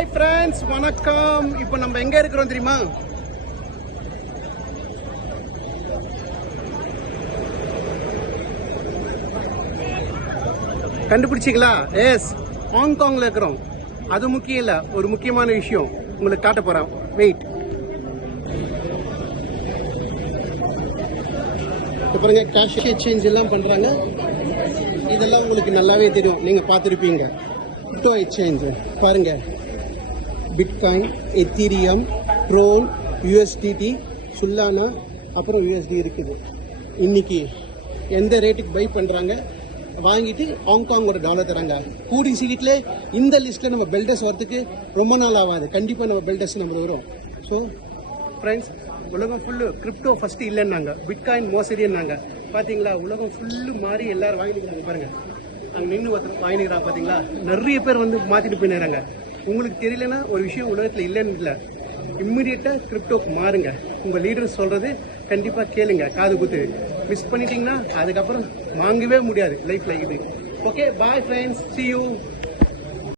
Hi friends, வணக்கம். இப்போ நம்ம எங்க இருக்கிறோம் தெரியுமா? கண்டுபிடிச்சிங்களா? எஸ், ஹாங்காங்ல இருக்கிறோம். அது முக்கியம் இல்ல, ஒரு முக்கியமான விஷயம் உங்களுக்கு காட்ட போறேன். வெயிட். பாருங்க, கேஷ் எக்ஸ்சேஞ்ச் எல்லாம் பண்றாங்க. இதெல்லாம் உங்களுக்கு நல்லாவே தெரியும், நீங்க பார்த்துருப்பீங்க. கிரிப்டோ எக்ஸ்சேஞ்ச் பாருங்க, பிட்காயின், எத்தீரியம், ட்ரோன், யூஎஸ்டிடி, சுல்லானா, அப்புறம் யூஎஸ்டி இருக்குது. இன்னைக்கு எந்த ரேட்டுக்கு பை பண்றாங்க, வாங்கிட்டு ஹாங்காங்கோட டாலர் தராங்க. கூடி சீக்கிரத்துல இந்த லிஸ்ட்ல நம்ம பெல்டஸ் வரதுக்கு ரொம்ப நாள் ஆகாது. கண்டிப்பா நம்ம பெல்டஸ் நம்ம வரும். ஸோ ஃப்ரெண்ட்ஸ், உலகம் ஃபுல்லு கிரிப்டோ ஃபர்ஸ்ட் இல்லைன்னாங்க, பிட்காயின் மோசடின்னாங்க. பாத்தீங்களா, உலகம் ஃபுல்லு மாறி எல்லாரும் வாங்கிக்கிறாங்க. பாருங்க, அங்கே நின்று ஒருத்தர் வாங்கிக்கிறாங்க. பாத்தீங்களா, நிறைய பேர் வந்து மாத்திட்டு போயிடுறாங்க. உங்களுக்கு தெரியலன்னா ஒரு விஷயம் உலகத்துல இல்லைன்னு இல்லை, இம்மிடியட்டா கிரிப்டோக்கு மாறுங்க. உங்க லீடர் சொல்றது கண்டிப்பா கேளுங்க, காது குத்து. மிஸ் பண்ணிட்டீங்கன்னா அதுக்கப்புறம் வாங்கவே முடியாது லைஃப்ல இது. Okay, bye friends, see you.